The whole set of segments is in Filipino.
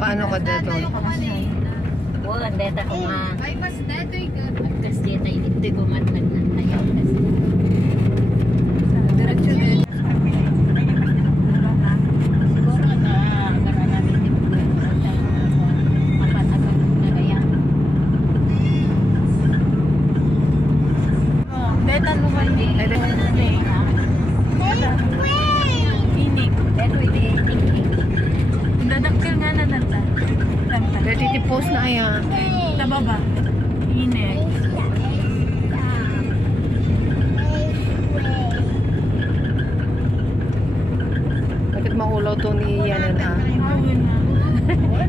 Paano ka dito? Wala data ko nga. Ay, mas dito yung agkas dito yung hindi ko matman na tayo. Diretso din. Siguro na karoon namin dito. Mapatagal na kaya. Data mo ba hindi? Dadakil nga na nata. Post na ayan. Tababa. Inek. Bakit mahulaw to ni Yanan ha?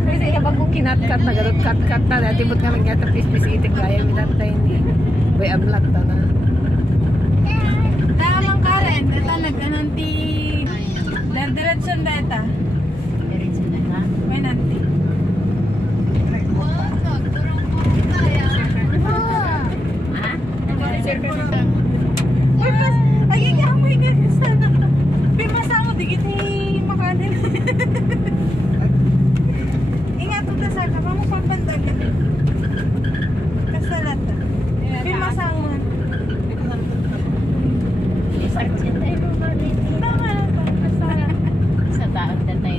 Kasi kapag kung kinat-kat na gano'n kat-kat na dati ba't nga nga tapis-pis itik kaya minatay ni Boy Ablat na na. Tamang Karen. Data nagkananti. Diretso data. Diretso data? May nanti. Ingat po sa ka, mo pagbandag. Kasalat. Pimasangon. Sa taon na tayo.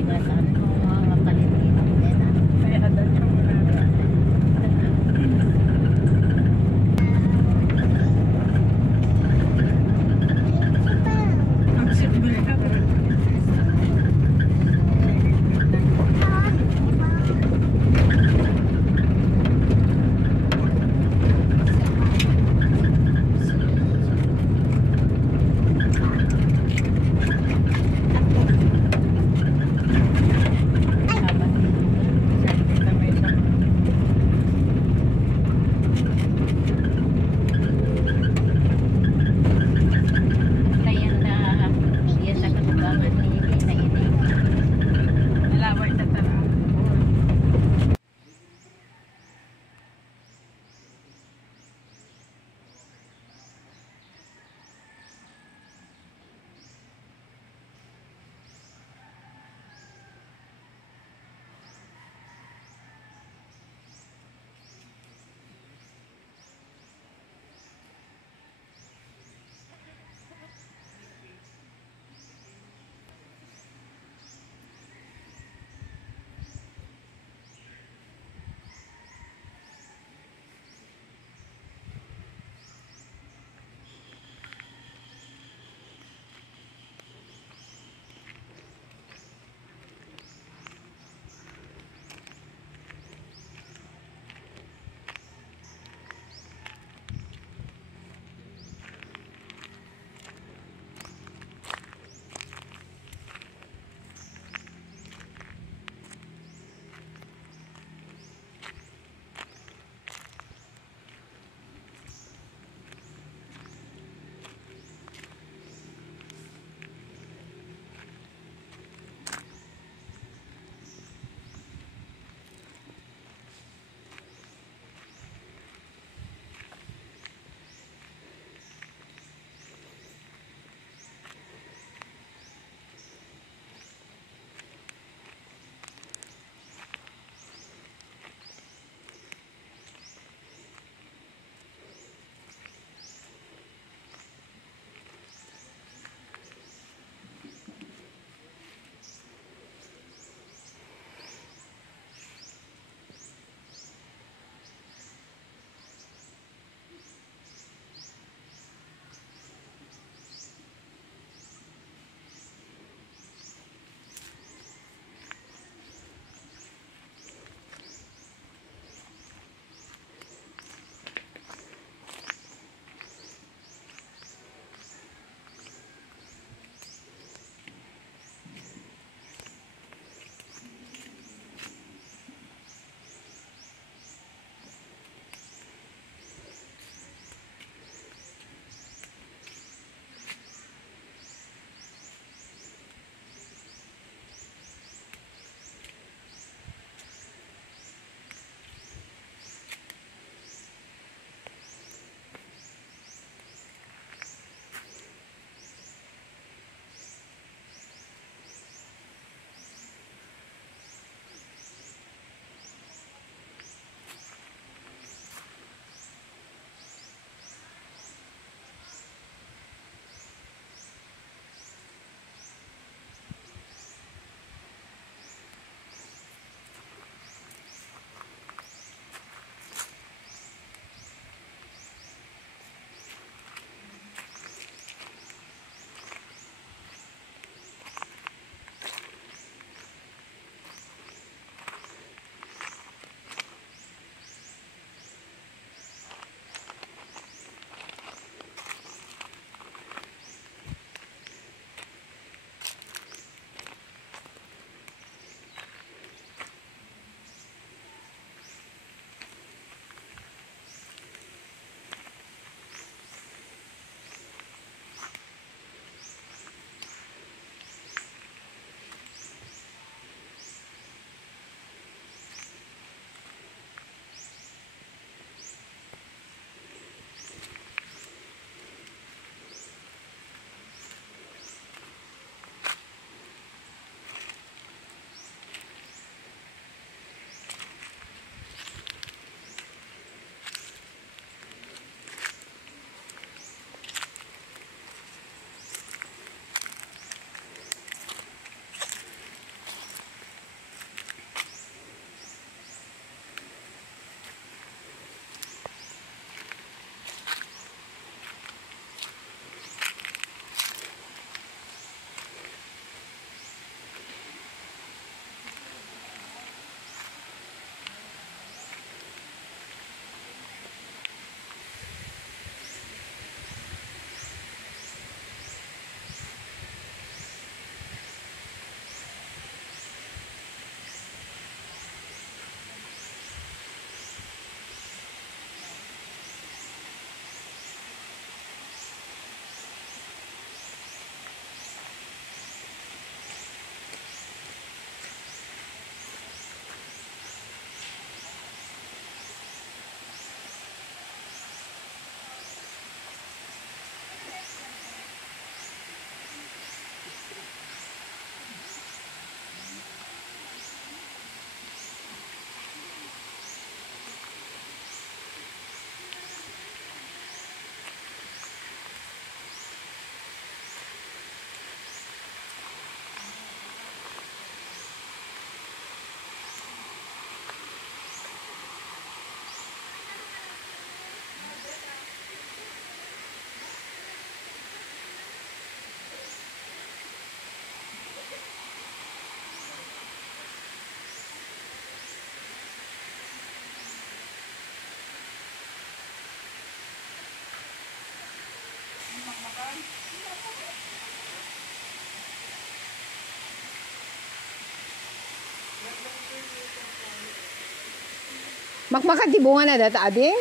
Makmakatibungan na data ading?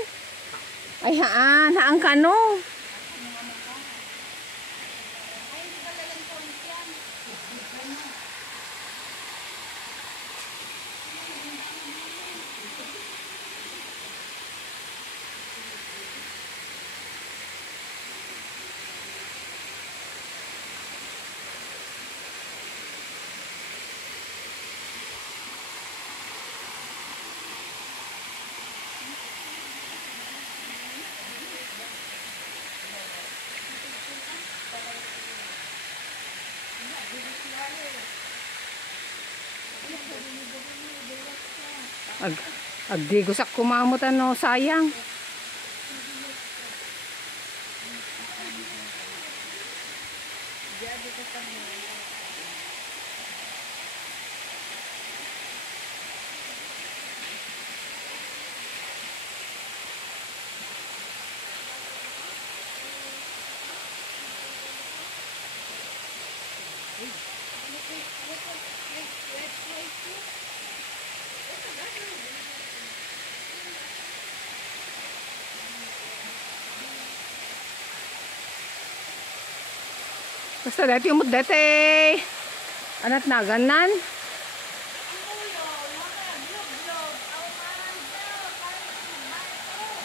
Ay haan kano. Agdi gusak kumamot ano, sayang. Basta dati umot dati. Anat na ganan.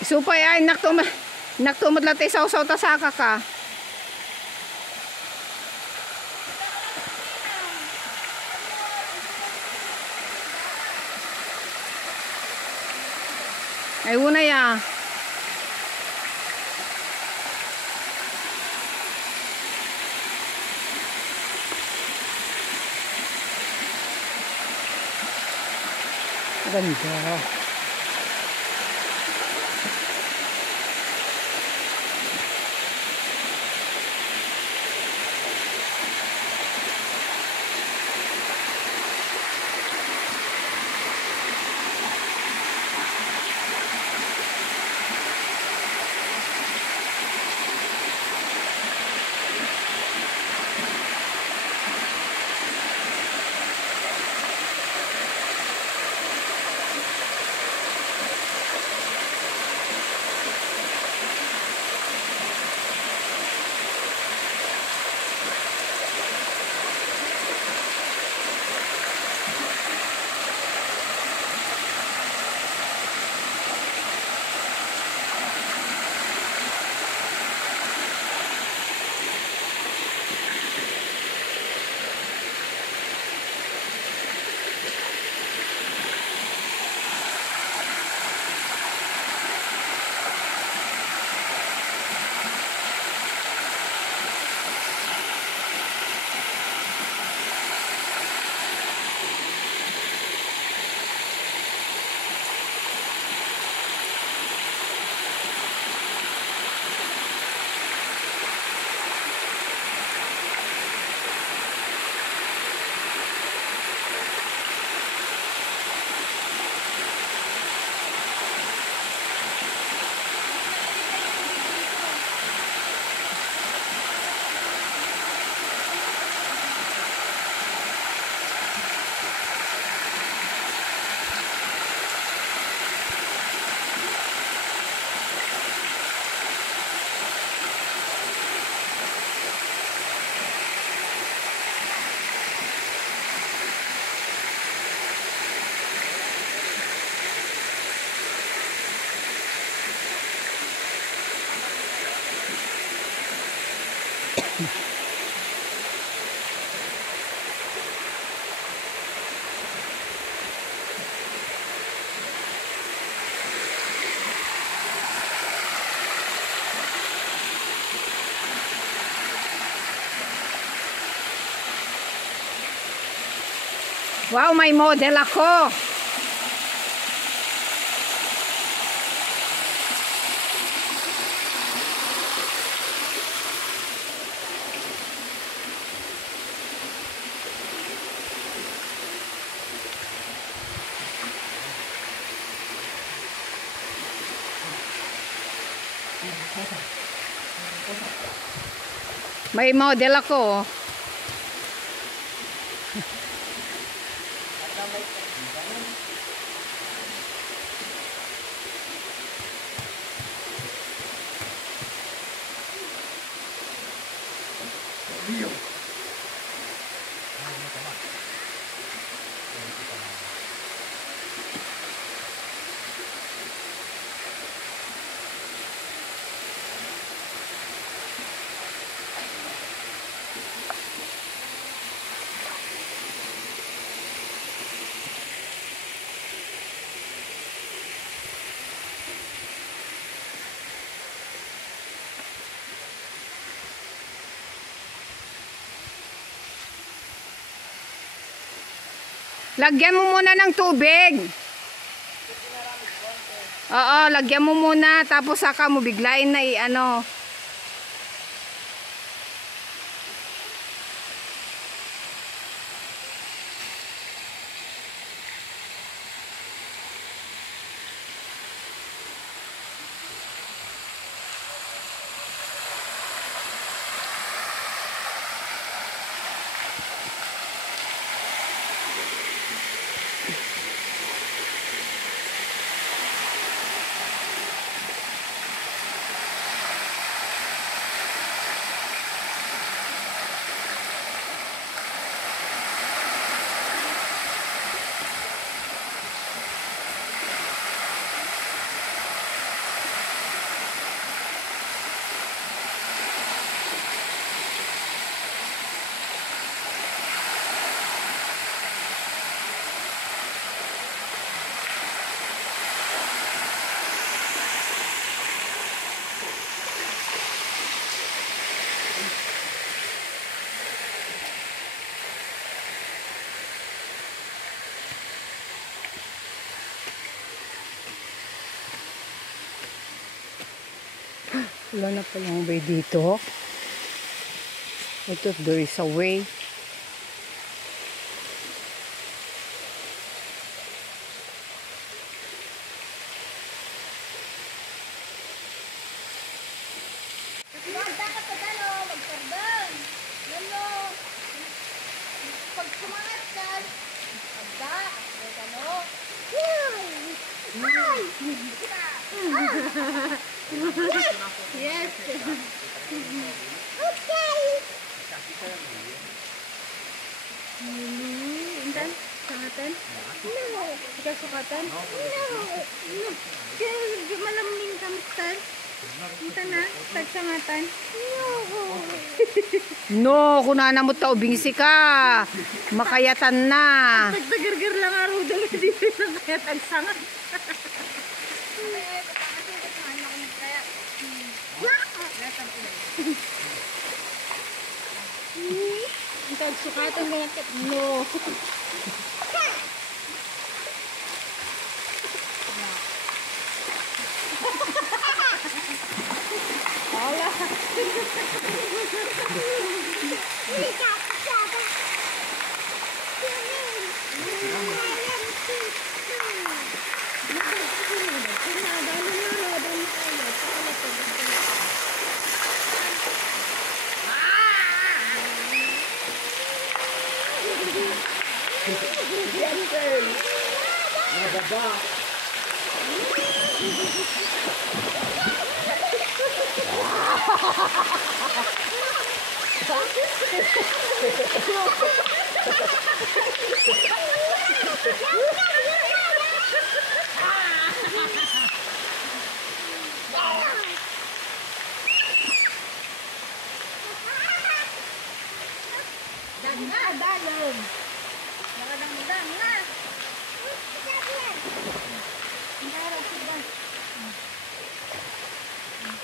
Supay ay naktumot latay saw-saw ta saka ka. Ay una ya. Ganda. Wow, may model ako. May model ako. Oh. Lagyan mo muna ng tubig. Oo, lagyan mo muna. Tapos saka mo biglain na i-ano. Wala na palang way dito. Ito, there is a way. Pag sumangat ka, yes. Okay. Intan, sangatan? No. Ikaw sukatan? No. Di malaming kamutan? Intan na, tagsangatan? No. No, kung nanamot ta ubingsi ka. Makayatan na. Tagtagargar lang araw dala dito lang kaya tagsangat. Intag sukatan ko na no. Hola. Dalam. Jangan mudah lah. Entar sudah.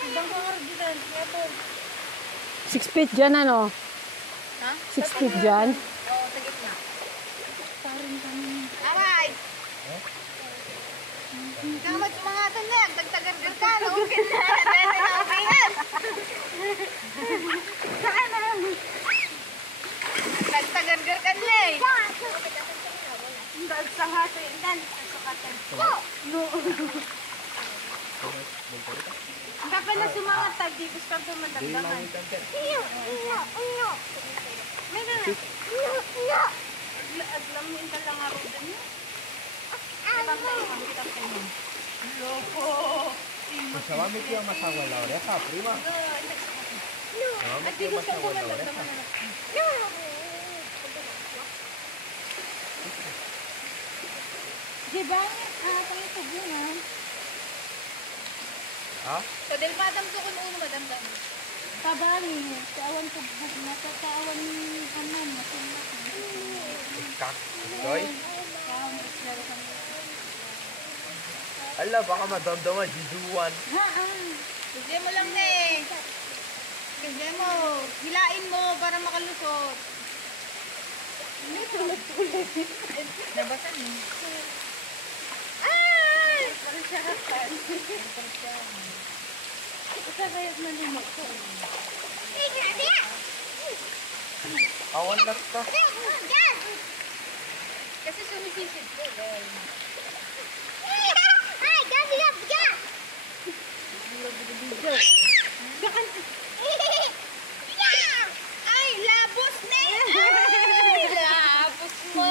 Sudah keluar di dalam. 6 feet dyan, ano? Ha? 6 feet dyan. Oo, sa gitna. Parin kami. Aray! Kamat sumangatan na yan. Tagtagargar ka. Okay na. Dahil na nakapingan. Saan na? Tagtagargar ka na eh. Tagsangatan. Tagsangatan. No. Dapat na sumangat tag di gusto kang tumatagdagan. May na. Aglamin ka lang aro din. Diba tayo kami kita kayo? Loko. Se va metido más agua en la oreja, prima. Se va At di metido más gusto agua en la tumatagdagan. oreja. Diba? Pang tubunan. ¿Ah? So, del madam to kung uno madam dam. Kabani, kawan tubog na sa kawan anan, masunod. Estoy. Ala, baka madamdaman, jiduan. Sige mo lang na eh. Sige mo. Hilain mo para makalusot. Nabasan mo. Ay! Parang siya hakan. Ito kayat malimot ko. Awan lang ka. Kasi sumisisid ko. Ay, labos na yan! Ay, labos mo!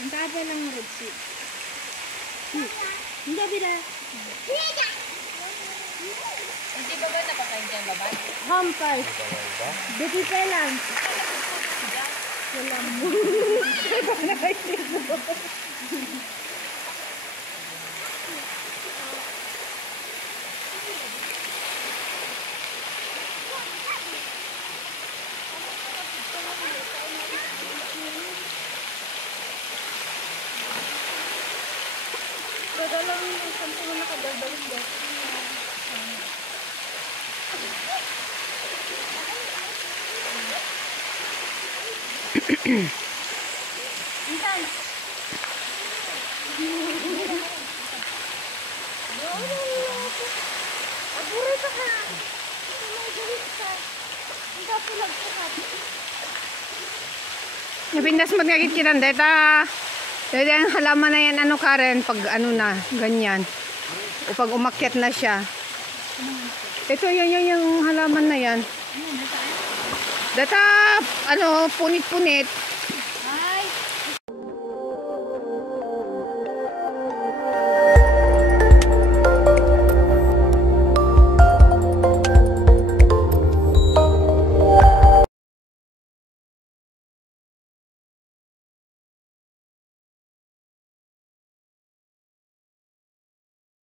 Ang taba ng red sheet. Hindi, bila. Hindi ba ba napakain dyan, babay? Hampay. Biti pa lang. Wala mo. Kadalang isang puno nakadaldalin dyan. Intan! Aburay ka ka! May galit ka! Ang kapulag ka ka! Napindas mo nga kitkitan, deta. Dahil ang halaman na yan, ano Karen, pag ano na, ganyan. O pag umakyat na siya. Ito, yung halaman na yan. Data, ano, punit-punit.